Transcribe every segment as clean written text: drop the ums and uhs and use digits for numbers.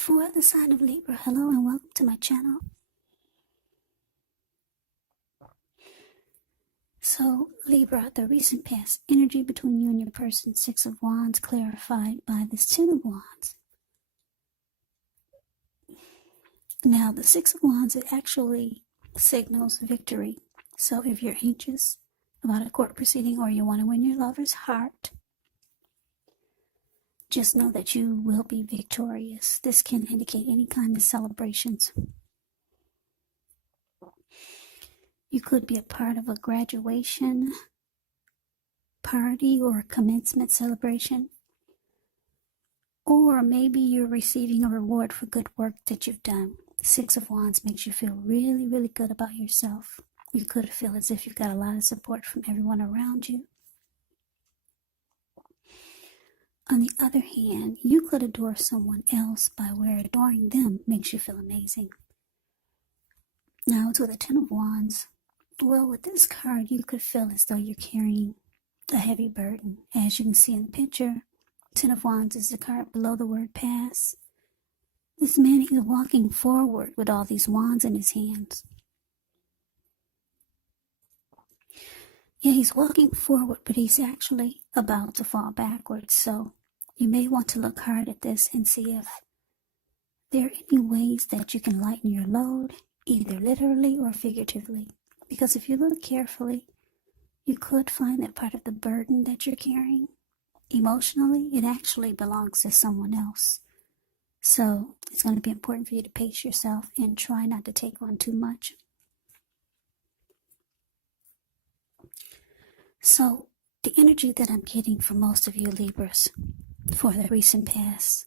For the sign of Libra, hello and welcome to my channel. So, Libra, the recent past energy between you and your person, Six of Wands, clarified by this Ten of Wands. Now, the Six of Wands, it actually signals victory. So, if you're anxious about a court proceeding or you want to win your lover's heart, just know that you will be victorious. This can indicate any kind of celebrations. You could be a part of a graduation party or a commencement celebration. Or maybe you're receiving a reward for good work that you've done. Six of Wands makes you feel really, really good about yourself. You could feel as if you've got a lot of support from everyone around you. On the other hand, you could adore someone else by where adoring them makes you feel amazing. Now, it's with a Ten of Wands. Well, with this card, you could feel as though you're carrying a heavy burden. As you can see in the picture, Ten of Wands is the card below the word pass. This man is walking forward with all these wands in his hands. Yeah, he's walking forward, but he's actually about to fall backwards. So you may want to look hard at this and see if there are any ways that you can lighten your load, either literally or figuratively. Because if you look carefully, you could find that part of the burden that you're carrying, emotionally, it actually belongs to someone else. So it's going to be important for you to pace yourself and try not to take on too much. So the energy that I'm getting from most of you Libras for the recent past,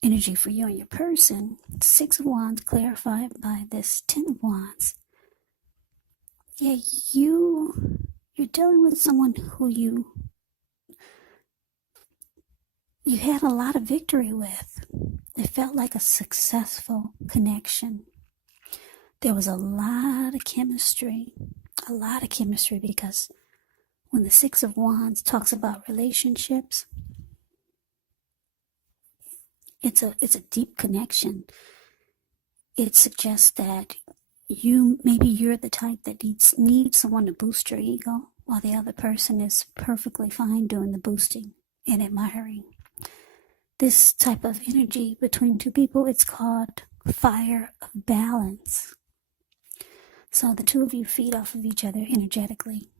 energy for you and your person, Six of Wands clarified by this Ten of Wands. Yeah, you're dealing with someone who you had a lot of victory with. It felt like a successful connection. There was a lot of chemistry, because when the Six of Wands talks about relationships, it's a deep connection. It suggests that maybe you're the type that needs someone to boost your ego, while the other person is perfectly fine doing the boosting and admiring. This type of energy between two people, it's called fire of balance. So the two of you feed off of each other energetically.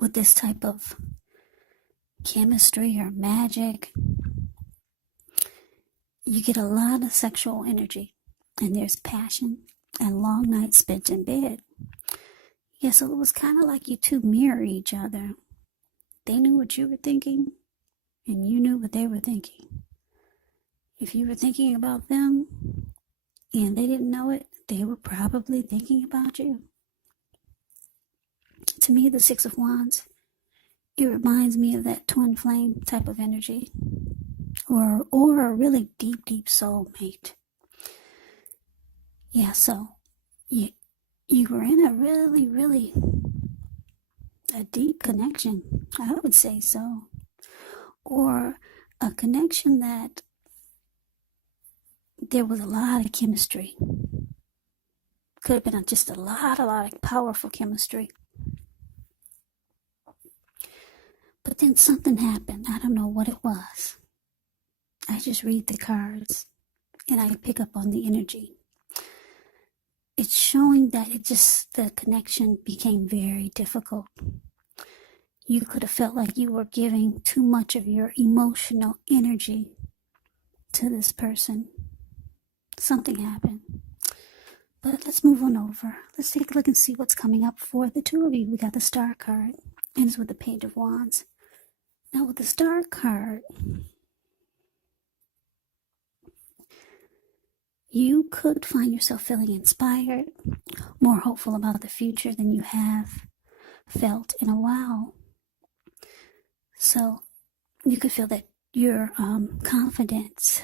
With this type of chemistry or magic, you get a lot of sexual energy. And there's passion and long nights spent in bed. Yeah, so it was kind of like you two mirror each other. They knew what you were thinking, and you knew what they were thinking. If you were thinking about them, and they didn't know it, they were probably thinking about you. To me, the Six of Wands, it reminds me of that twin flame type of energy, or a really deep, deep soulmate. Yeah, so you were in a really, really a deep connection, I would say so. Or a connection that there was a lot of chemistry. Could have been just a lot of powerful chemistry. But then something happened. I don't know what it was. I just read the cards and I pick up on the energy. It's showing that the connection became very difficult. You could have felt like you were giving too much of your emotional energy to this person. Something happened. But let's move on over. Let's take a look and see what's coming up for the two of you. We got the Star card. Ends with the Page of Wands. Now with the Star card, you could find yourself feeling inspired, more hopeful about the future than you have felt in a while. So you could feel that your confidence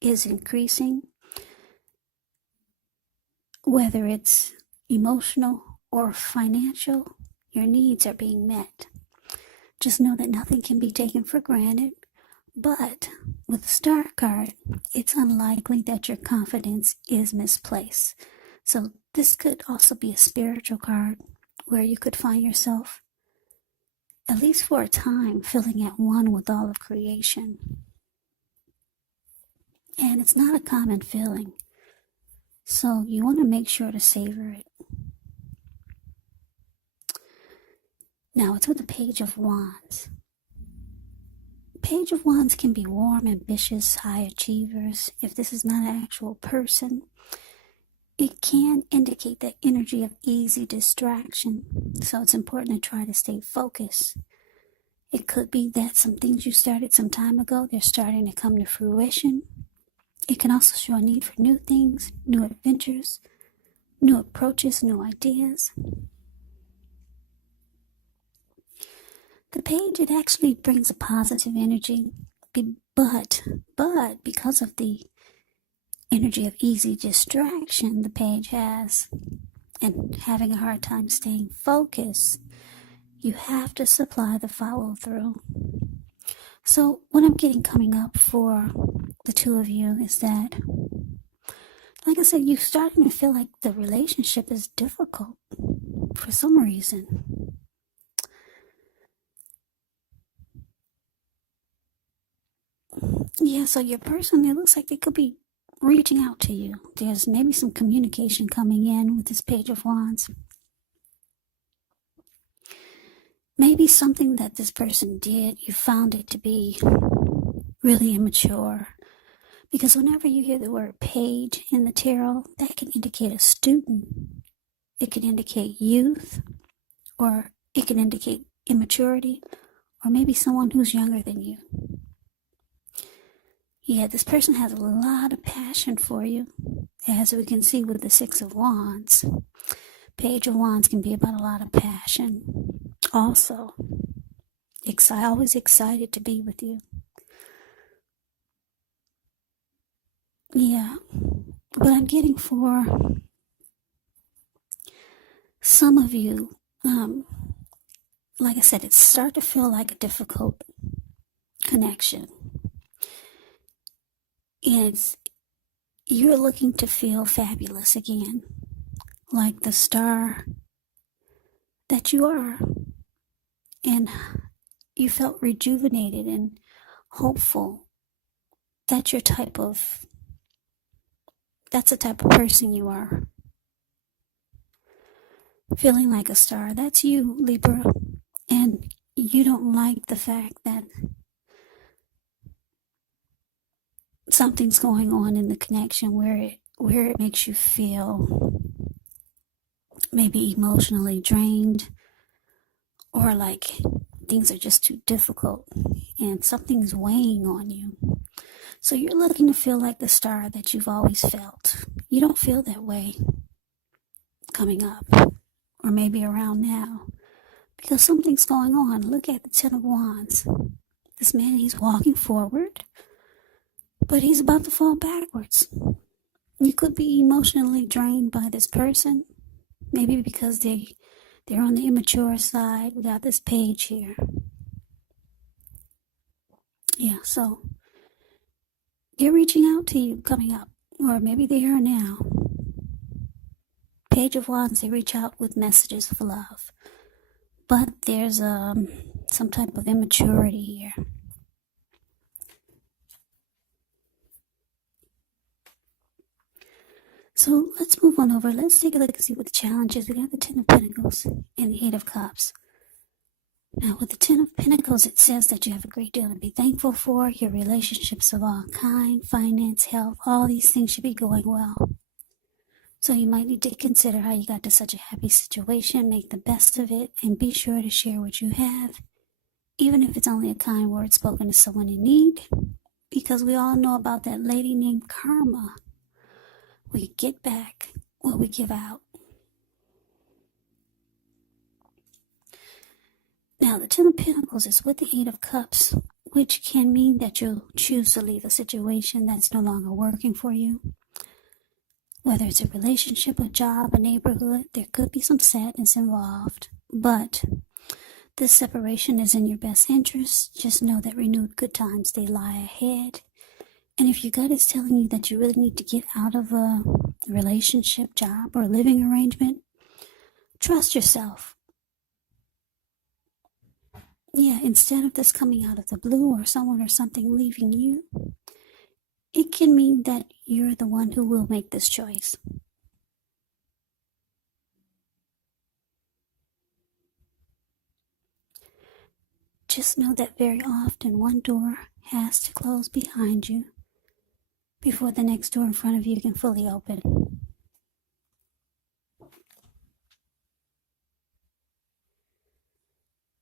is increasing, whether it's emotional or financial, your needs are being met. Just know that nothing can be taken for granted, But with the Star card, it's unlikely that your confidence is misplaced. So this could also be a spiritual card where you could find yourself, at least for a time, feeling at one with all of creation. And it's not a common feeling, so you want to make sure to savor it. Now it's with the Page of Wands. Page of Wands can be warm, ambitious, high achievers. If this is not an actual person, it can indicate the energy of easy distraction. So it's important to try to stay focused. It could be that some things you started some time ago, they're starting to come to fruition. It can also show a need for new things, new adventures, new approaches, new ideas. The page, it actually brings a positive energy, but because of the energy of easy distraction the page has, and having a hard time staying focused, you have to supply the follow-through. So what I'm getting coming up for the two of you is that, like I said, you're starting to feel like the relationship is difficult for some reason. Yeah, so your person, it looks like they could be reaching out to you. There's maybe some communication coming in with this Page of Wands. Maybe something that this person did, you found it to be really immature. Because whenever you hear the word page in the tarot, that can indicate a student. It can indicate youth, or it can indicate immaturity, or maybe someone who's younger than you. Yeah, this person has a lot of passion for you, as we can see with the Six of Wands. Page of Wands can be about a lot of passion. Also, always excited to be with you. Yeah, but I'm getting for some of you, like I said, it's starting to feel like a difficult connection. And you're looking to feel fabulous again, like the star that you are. And you felt rejuvenated and hopeful. That's the type of person you are. Feeling like a star, that's you, Libra. And you don't like the fact that something's going on in the connection where it makes you feel maybe emotionally drained, or like things are just too difficult and something's weighing on you. So you're looking to feel like the star that you've always felt. You don't feel that way coming up, or maybe around now, because something's going on. Look at the Ten of Wands. This man, he's walking forward, but he's about to fall backwards. You could be emotionally drained by this person, maybe because they're on the immature side. We got this page here. Yeah, so they're reaching out to you coming up, or maybe they are now. Page of Wands, they reach out with messages of love, but there's some type of immaturity here. So let's move on over. Let's take a look and see what the challenge is. We got the Ten of Pentacles and the Eight of Cups. Now, with the Ten of Pentacles, it says that you have a great deal to be thankful for. Your relationships of all kind, finance, health, all these things should be going well. So you might need to consider how you got to such a happy situation, make the best of it, and be sure to share what you have, even if it's only a kind word spoken to someone in need, because we all know about that lady named Karma. We get back what we give out. Now, the Ten of Pentacles is with the Eight of Cups, which can mean that you'll choose to leave a situation that's no longer working for you. Whether it's a relationship, a job, a neighborhood, there could be some sadness involved. But This separation is in your best interest. Just know that renewed good times, they lie ahead. And if your gut is telling you that you really need to get out of a relationship, job, or living arrangement, trust yourself. Yeah, instead of this coming out of the blue or someone or something leaving you, it can mean that you're the one who will make this choice. Just know that very often one door has to close behind you before the next door in front of you can fully open.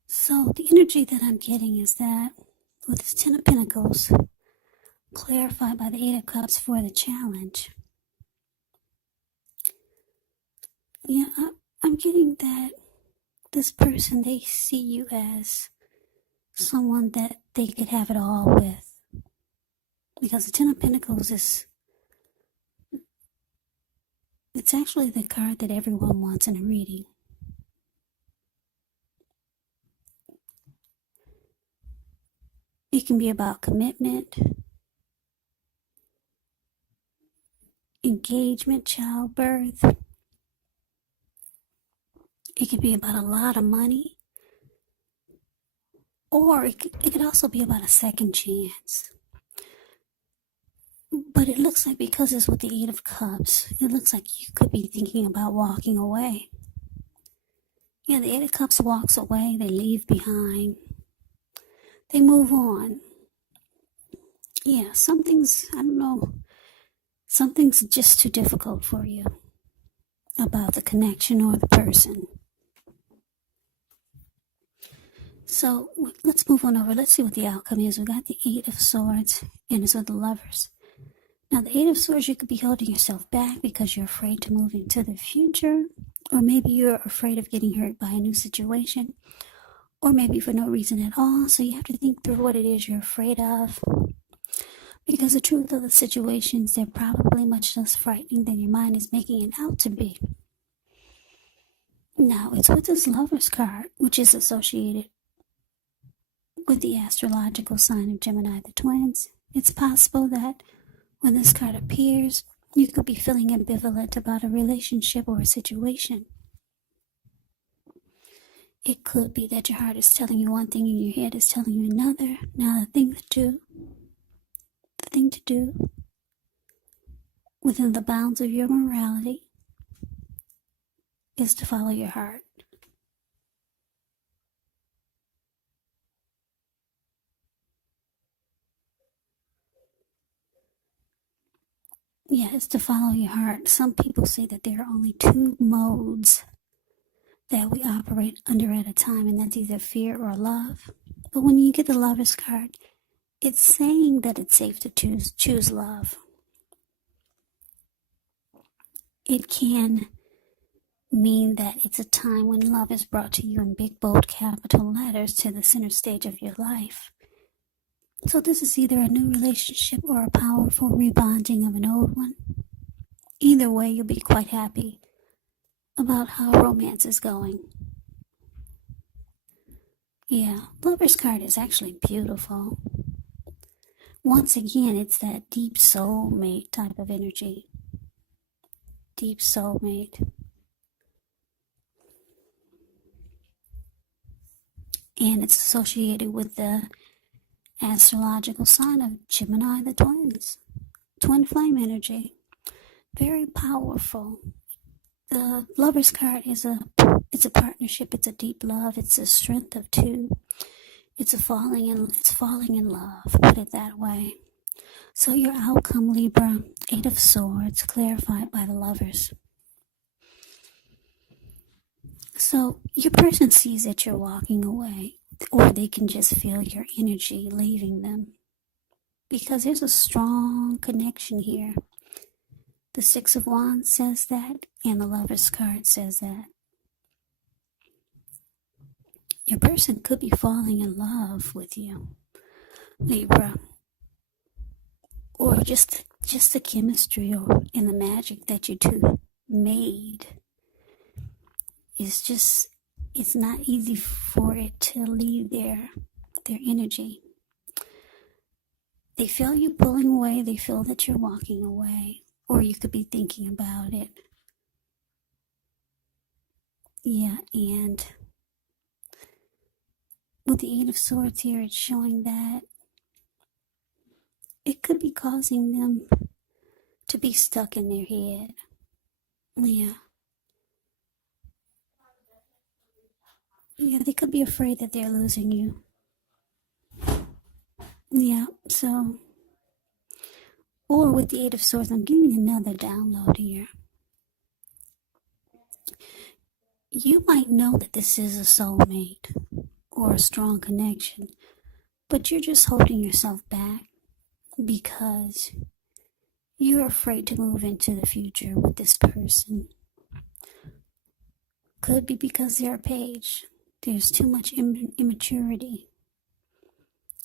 So the energy that I'm getting is that with this Ten of Pentacles, clarified by the Eight of Cups for the challenge, yeah, I'm getting that this person, they see you as someone that they could have it all with. Because the Ten of Pentacles it's actually the card that everyone wants in a reading. It can be about commitment, engagement, childbirth. It could be about a lot of money. Or it could also be about a second chance. But it looks like because it's with the Eight of Cups, it looks like you could be thinking about walking away. Yeah, the Eight of Cups walks away, they leave behind. They move on. Yeah, something's just too difficult for you about the connection or the person. So let's move on over. Let's see what the outcome is. We got the Eight of Swords, and it's with the Lovers. Now, the Eight of Swords, you could be holding yourself back because you're afraid to move into the future, or maybe you're afraid of getting hurt by a new situation, or maybe for no reason at all. So you have to think through what it is you're afraid of, because the truth of the situations, they're probably much less frightening than your mind is making it out to be. Now, it's with this Lovers card, which is associated with the astrological sign of Gemini, the twins. It's possible that when this card appears, you could be feeling ambivalent about a relationship or a situation. It could be that your heart is telling you one thing and your head is telling you another. Now, the thing to do within the bounds of your morality is to follow your heart. Yeah, it's to follow your heart. Some people say that there are only two modes that we operate under at a time, and that's either fear or love. But when you get the Lovers card, it's saying that it's safe to choose love. It can mean that it's a time when love is brought to you in big, bold, capital letters to the center stage of your life. So this is either a new relationship or a powerful rebonding of an old one. Either way, you'll be quite happy about how romance is going. Yeah, Lover's card is actually beautiful. Once again, it's that deep soulmate type of energy. Deep soulmate. And it's associated with the astrological sign of Gemini, the twins. Twin flame energy. Very powerful. The Lover's card it's a partnership, it's a deep love, it's a strength of two. It's falling in love, put it that way. So your outcome, Libra, Eight of Swords, clarified by the Lovers. So your person sees that you're walking away, or they can just feel your energy leaving them, because there's a strong connection here. The Six of Wands says that, and the Lover's card says that. Your person could be falling in love with you, Libra, or just the chemistry and the magic that you two made is just it's not easy for it to leave their energy. They feel you pulling away, they feel that you're walking away, or you could be thinking about it. Yeah, and with the Eight of Swords here, it's showing that it could be causing them to be stuck in their head. Yeah. Yeah, they could be afraid that they're losing you. Yeah, so, or with the Eight of Swords, I'm getting another download here. You might know that this is a soulmate or a strong connection, but you're just holding yourself back because you're afraid to move into the future with this person. Could be because they're a page. There's too much immaturity.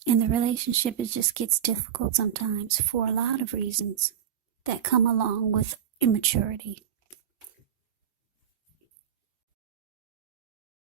And the relationship, it just gets difficult sometimes for a lot of reasons that come along with immaturity.